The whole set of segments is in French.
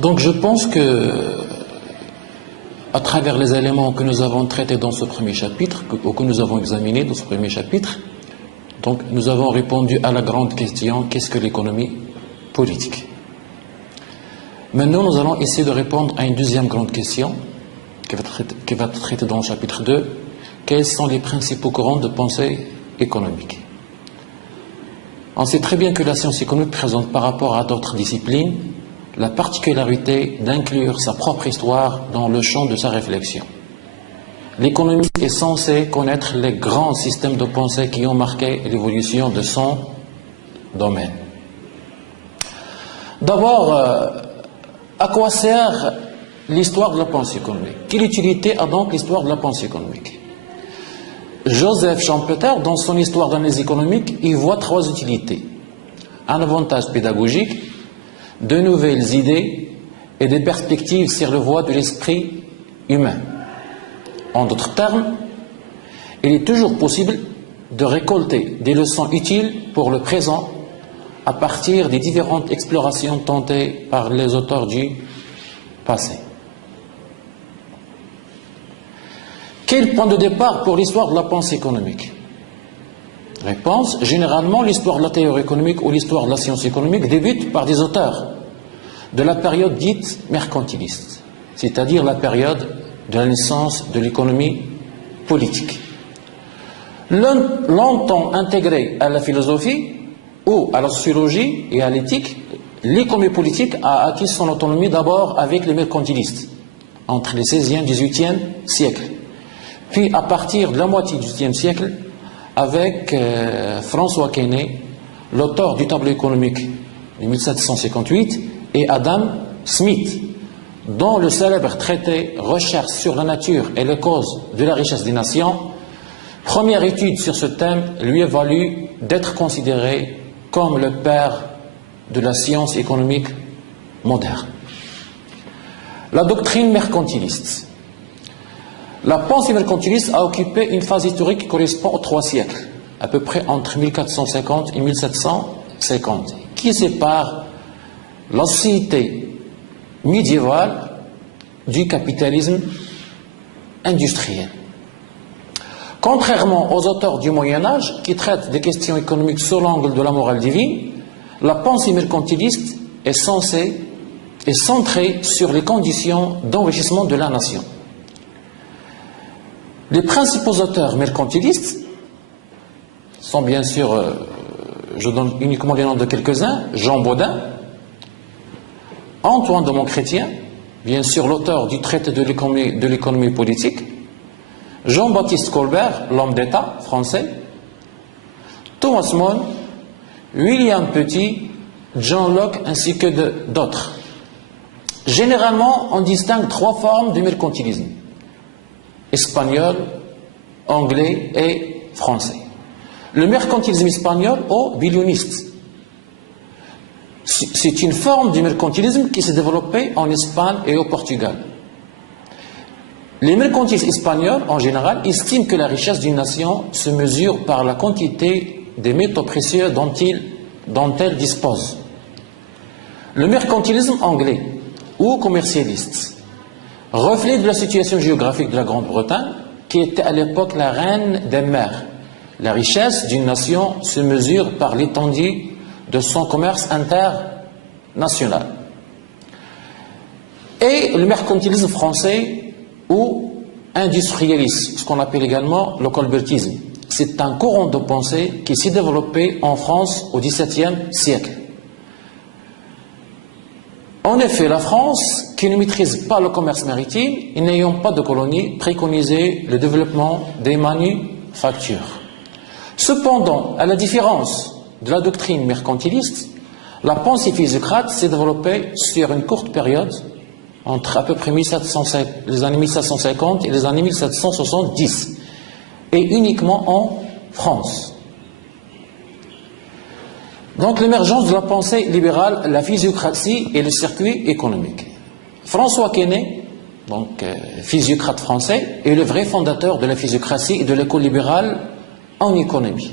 Donc je pense que, à travers les éléments que nous avons traités dans ce premier chapitre, que nous avons examinés dans ce premier chapitre, donc nous avons répondu à la grande question, qu'est-ce que l'économie politique? Maintenant, nous allons essayer de répondre à une deuxième grande question, qui va être traitée dans le chapitre 2, quels sont les principaux courants de pensée économique? On sait très bien que la science économique présente par rapport à d'autres disciplines la particularité d'inclure sa propre histoire dans le champ de sa réflexion. L'économiste est censé connaître les grands systèmes de pensée qui ont marqué l'évolution de son domaine. D'abord, à quoi sert l'histoire de la pensée économique? Quelle utilité a donc l'histoire de la pensée économique? Joseph Schumpeter, dans son histoire d'analyse économique, y voit trois utilités. Un avantage pédagogique, de nouvelles idées et des perspectives sur le voie de l'esprit humain. En d'autres termes, il est toujours possible de récolter des leçons utiles pour le présent à partir des différentes explorations tentées par les auteurs du passé. Quel point de départ pour l'histoire de la pensée économique? Réponse, généralement l'histoire de la théorie économique ou l'histoire de la science économique débute par des auteurs de la période dite mercantiliste, c'est-à-dire la période de la naissance de l'économie politique. Longtemps intégrée à la philosophie ou à la sociologie et à l'éthique, l'économie politique a acquis son autonomie d'abord avec les mercantilistes, entre les 16e et 18e siècles, puis à partir de la moitié du 18e siècle, avec François Quesnay, l'auteur du tableau économique de 1758, et Adam Smith, dont le célèbre traité Recherche sur la nature et les causes de la richesse des nations, première étude sur ce thème lui a valu d'être considéré comme le père de la science économique moderne. La doctrine mercantiliste. La pensée mercantiliste a occupé une phase historique qui correspond aux 3 siècles, à peu près entre 1450 et 1750, qui sépare la société médiévale du capitalisme industriel. Contrairement aux auteurs du Moyen-Âge, qui traitent des questions économiques sous l'angle de la morale divine, la pensée mercantiliste est centrée sur les conditions d'enrichissement de la nation. Les principaux auteurs mercantilistes sont bien sûr, je donne uniquement les noms de quelques-uns, Jean Bodin, Antoine de Montchrétien, bien sûr l'auteur du traité de l'économie politique, Jean-Baptiste Colbert, l'homme d'État français, Thomas More, William Petit, John Locke ainsi que d'autres. Généralement, on distingue 3 formes de mercantilisme: espagnol, anglais et français. Le mercantilisme espagnol ou billioniste, c'est une forme du mercantilisme qui s'est développée en Espagne et au Portugal. Les mercantilistes espagnols, en général, estiment que la richesse d'une nation se mesure par la quantité des métaux précieux dont elle dispose. Le mercantilisme anglais ou commercialiste, reflet de la situation géographique de la Grande-Bretagne, qui était à l'époque la reine des mers. La richesse d'une nation se mesure par l'étendue de son commerce international. Et le mercantilisme français ou industrialisme, ce qu'on appelle également le colbertisme. C'est un courant de pensée qui s'est développé en France au XVIIe siècle. En effet, la France, qui ne maîtrise pas le commerce maritime et n'ayant pas de colonies, préconisait le développement des manufactures. Cependant, à la différence de la doctrine mercantiliste, la pensée physiocrate s'est développée sur une courte période, entre à peu près les années 1750 et les années 1770, et uniquement en France. Donc l'émergence de la pensée libérale, la physiocratie et le circuit économique. François Quesnay, donc physiocrate français, est le vrai fondateur de la physiocratie et de l'école libérale en économie.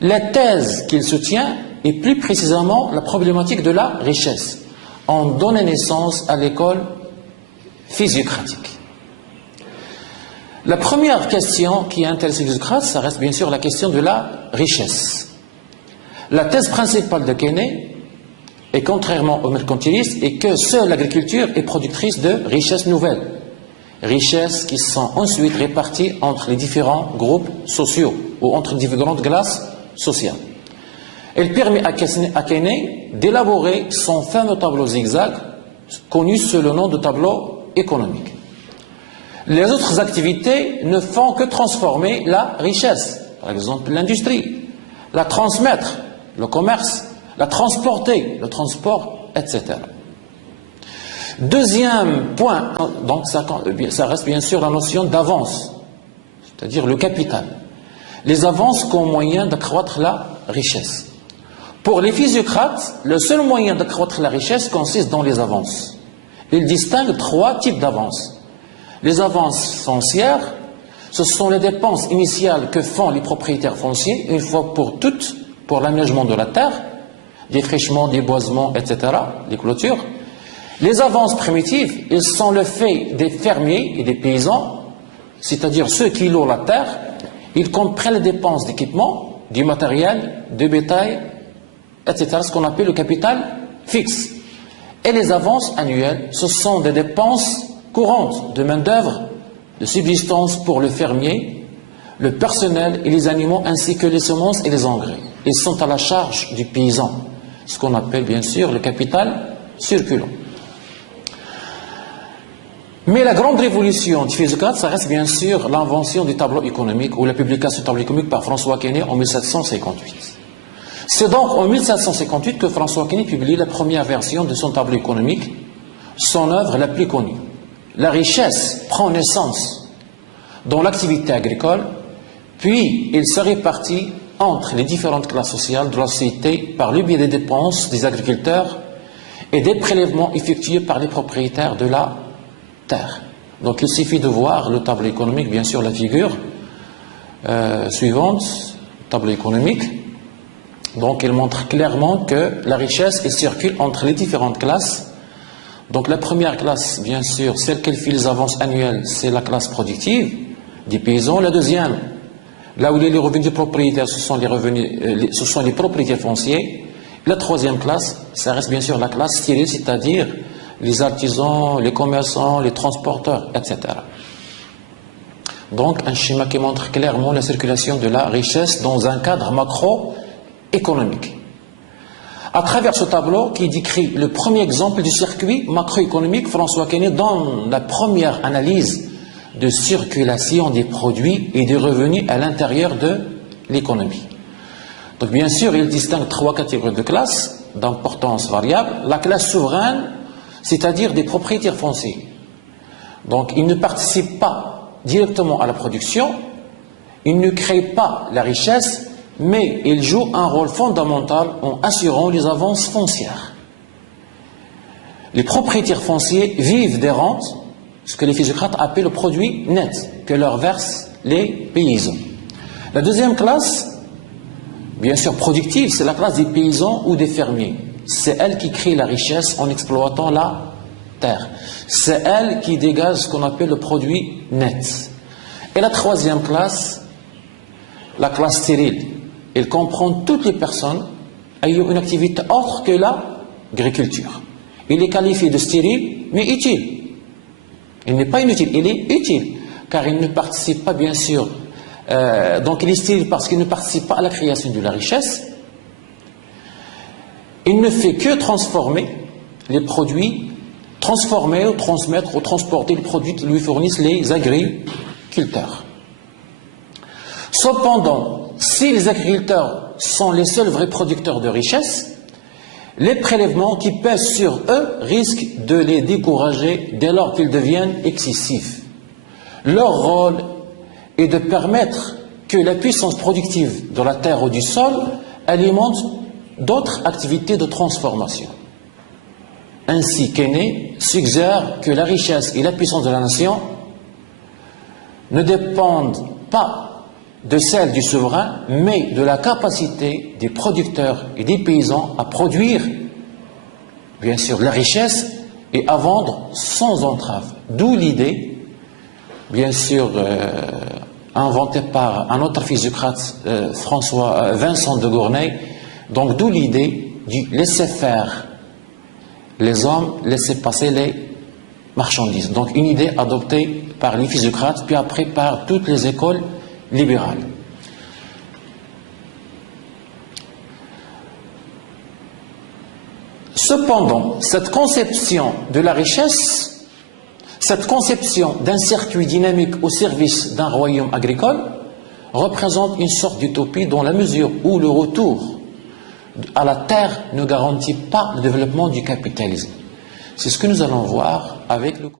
La thèse qu'il soutient est plus précisément la problématique de la richesse. ont donné naissance à l'école physiocratique. La première question qui intéresse les Socrate, ça reste bien sûr la question de la richesse. La thèse principale de Quesnay, et contrairement aux mercantilistes, est que seule l'agriculture est productrice de richesses nouvelles, richesses qui sont ensuite réparties entre les différents groupes sociaux ou entre différentes classes sociales. Elle permet à Quesnay d'élaborer son fameux tableau zigzag, connu sous le nom de tableau économique. Les autres activités ne font que transformer la richesse, par exemple l'industrie, la transmettre, le commerce, la transporter, le transport, etc. Deuxième point, donc ça reste bien sûr la notion d'avance, c'est-à-dire le capital. Les avances comme moyen d'accroître la richesse. Pour les physiocrates, le seul moyen d'accroître la richesse consiste dans les avances. Ils distinguent trois types d'avances. Les avances foncières, ce sont les dépenses initiales que font les propriétaires fonciers, une fois pour toutes, pour l'aménagement de la terre, défrichement, déboisement, etc., les clôtures. Les avances primitives, ils sont le fait des fermiers et des paysans, c'est-à-dire ceux qui louent la terre. Ils comprennent les dépenses d'équipement, du matériel, de bétail, etc., ce qu'on appelle le capital fixe. Et les avances annuelles, ce sont des dépenses courantes de main-d'œuvre, de subsistance pour le fermier, le personnel et les animaux, ainsi que les semences et les engrais. Ils sont à la charge du paysan, ce qu'on appelle bien sûr le capital circulant. Mais la grande révolution du physiocrate, ça reste bien sûr l'invention du tableau économique ou la publication du tableau économique par François Quesnay en 1758. C'est donc en 1758 que François Quesnay publie la première version de son tableau économique, son œuvre la plus connue. La richesse prend naissance dans l'activité agricole, puis il se répartit entre les différentes classes sociales de la société par le biais des dépenses des agriculteurs et des prélèvements effectués par les propriétaires de la terre. Donc il suffit de voir le tableau économique, bien sûr la figure suivante, tableau économique. Donc il montre clairement que la richesse elle circule entre les différentes classes. Donc la première classe, bien sûr, celle qui fait les avances annuelles, c'est la classe productive des paysans. La deuxième, là où il y a les revenus des propriétaires, ce sont les propriétaires fonciers. La troisième classe, ça reste bien sûr la classe stérile, c'est-à-dire les artisans, les commerçants, les transporteurs, etc. Donc un schéma qui montre clairement la circulation de la richesse dans un cadre macroéconomique. À travers ce tableau qui décrit le premier exemple du circuit macroéconomique, François Quesnay donne la première analyse de circulation des produits et des revenus à l'intérieur de l'économie. Donc bien sûr, il distingue trois catégories de classes d'importance variable. La classe souveraine, c'est-à-dire des propriétaires fonciers. Donc ils ne participent pas directement à la production, ils ne créent pas la richesse, mais ils jouent un rôle fondamental en assurant les avances foncières. Les propriétaires fonciers vivent des rentes, ce que les physiocrates appellent le produit net, que leur versent les paysans. La deuxième classe, bien sûr productive, c'est la classe des paysans ou des fermiers. C'est elle qui crée la richesse en exploitant la terre. C'est elle qui dégage ce qu'on appelle le produit net. Et la troisième classe, la classe stérile, elle comprend toutes les personnes ayant une activité autre que l'agriculture. Il est qualifié de stérile, mais utile. Il n'est pas inutile, il est utile, car il ne participe pas, bien sûr. Donc il est stérile parce qu'il ne participe pas à la création de la richesse. Il ne fait que transformer les produits, transformer ou transmettre ou transporter les produits qui lui fournissent les agriculteurs. Cependant, si les agriculteurs sont les seuls vrais producteurs de richesse, les prélèvements qui pèsent sur eux risquent de les décourager dès lors qu'ils deviennent excessifs. Leur rôle est de permettre que la puissance productive de la terre ou du sol alimente d'autres activités de transformation. Ainsi, Quesnay suggère que la richesse et la puissance de la nation ne dépendent pas de celle du souverain, mais de la capacité des producteurs et des paysans à produire bien sûr, la richesse et à vendre sans entrave. D'où l'idée, bien sûr, inventée par un autre physiocrate, Vincent de Gournay, donc d'où l'idée du laisser faire les hommes, laisser passer les marchandises. Donc une idée adoptée par les physiocrates, puis après par toutes les écoles libérales. Cependant, cette conception de la richesse, cette conception d'un circuit dynamique au service d'un royaume agricole, représente une sorte d'utopie dans la mesure où le retour à la terre ne garantit pas le développement du capitalisme. C'est ce que nous allons voir avec le